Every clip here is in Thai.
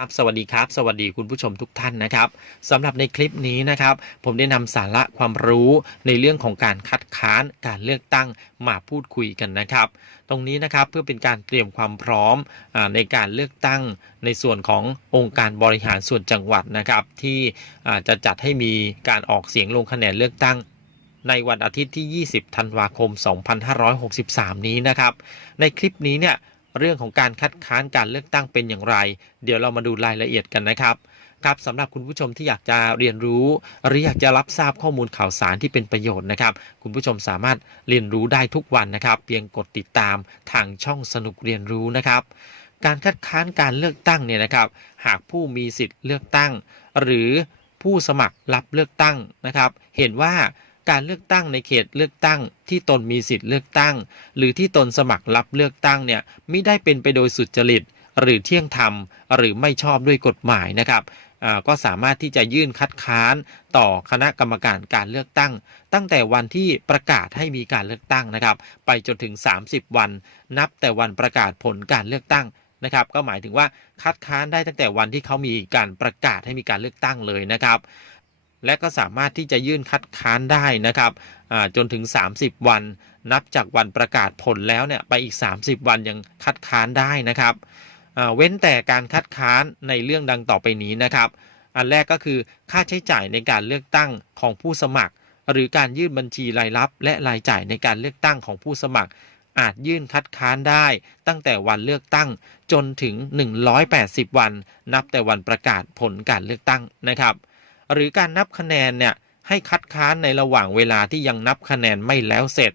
ครับสวัสดีครับ สวัสดีคุณผู้ชมทุกท่านนะครับสำหรับในคลิปนี้นะครับ ผมได้นำสาระความรู้ในเรื่องของการคัดค้านการเลือกตั้งมาพูดคุยกันนะครับ ตรงนี้นะครับเพื่อเป็นการเตรียมความพร้อมอในการเลือกตั้งในส่วนขององค์การบริหารส่วนจังหวัดนะครับ ที่จะจัดให้มีการออกเสียงลงคะแนนเลือกตั้งในวันอาทิตย์ที่ 20 ธันวาคม 2563 นี้นะครับ ในคลิปนี้เนี่ย เรื่องของการคัดค้านการเลือกตั้งเป็นอย่างไร เดี๋ยวเรามาดูรายละเอียดกันนะครับครับสำหรับคุณผู้ชมที่อยากจะเรียนรู้ หรืออยากจะรับทราบข้อมูลข่าวสารที่เป็นประโยชน์นะครับ คุณผู้ชมสามารถเรียนรู้ได้ทุกวันนะครับ เพียงกดติดตามทางช่องสนุกเรียนรู้นะครับ การคัดค้านการเลือกตั้งเนี่ยนะครับ หากผู้มีสิทธิ์เลือกตั้ง หรือผู้สมัครรับเลือกตั้งนะครับ เห็นว่า การเลือกตั้งในเขตเลือกตั้งที่ตนมีสิทธิ์เลือกตั้ง หรือที่ตนสมัครรับเลือกตั้งเนี่ยไม่ได้เป็นไปโดยสุจริต หรือเที่ยงธรรม หรือไม่ชอบด้วยกฎหมายนะครับก็สามารถที่จะยื่นคัดค้านต่อคณะกรรมการการเลือกตั้ง ตั้งแต่วันที่ประกาศให้มีการเลือกตั้งนะครับ ไปจนถึง 30 วัน นับแต่วันประกาศผลการเลือกตั้งนะครับ ก็หมายถึงว่าคัดค้านได้ตั้งแต่วันที่เขามีการประกาศให้มีการเลือกตั้งเลยนะครับ และก็สามารถที่จะยื่นคัดค้านได้นะครับจนถึง 30 วัน นับจากวันประกาศผลแล้วเนี่ยไปอีก 30 วันยังคัดค้านได้นะครับเว้นแต่การคัดค้านในเรื่องดังต่อไปนี้นะครับ อันแรกก็คือค่าใช้จ่ายในการเลือกตั้งของผู้สมัคร หรือการยื่นบัญชีรายรับ และรายจ่ายในการเลือกตั้งของผู้สมัคร อาจยื่นคัดค้านได้ ตั้งแต่วันเลือกตั้งจนถึง 180 วัน นับแต่วันประกาศผลการเลือกตั้งนะครับ หรือการนับคะแนนเนี่ยให้คัดค้านในระหว่างเวลาที่ยังนับคะแนนไม่แล้วเสร็จ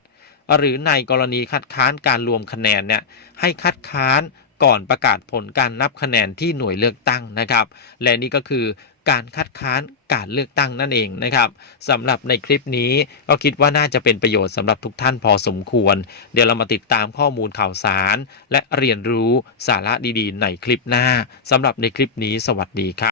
หรือในกรณีคัดค้านการรวมคะแนนเนี่ยให้คัดค้านก่อนประกาศผลการนับคะแนนที่หน่วยเลือกตั้งนะครับ และนี่ก็คือการคัดค้านการเลือกตั้งนั่นเองนะครับสำหรับในคลิปนี้ก็คิดว่าน่าจะเป็นประโยชน์สำหรับทุกท่านพอสมควร เดี๋ยวเรามาติดตามข้อมูลข่าวสาร และเรียนรู้สาระดีๆ ในคลิปหน้าสำหรับในคลิปนี้สวัสดีครับ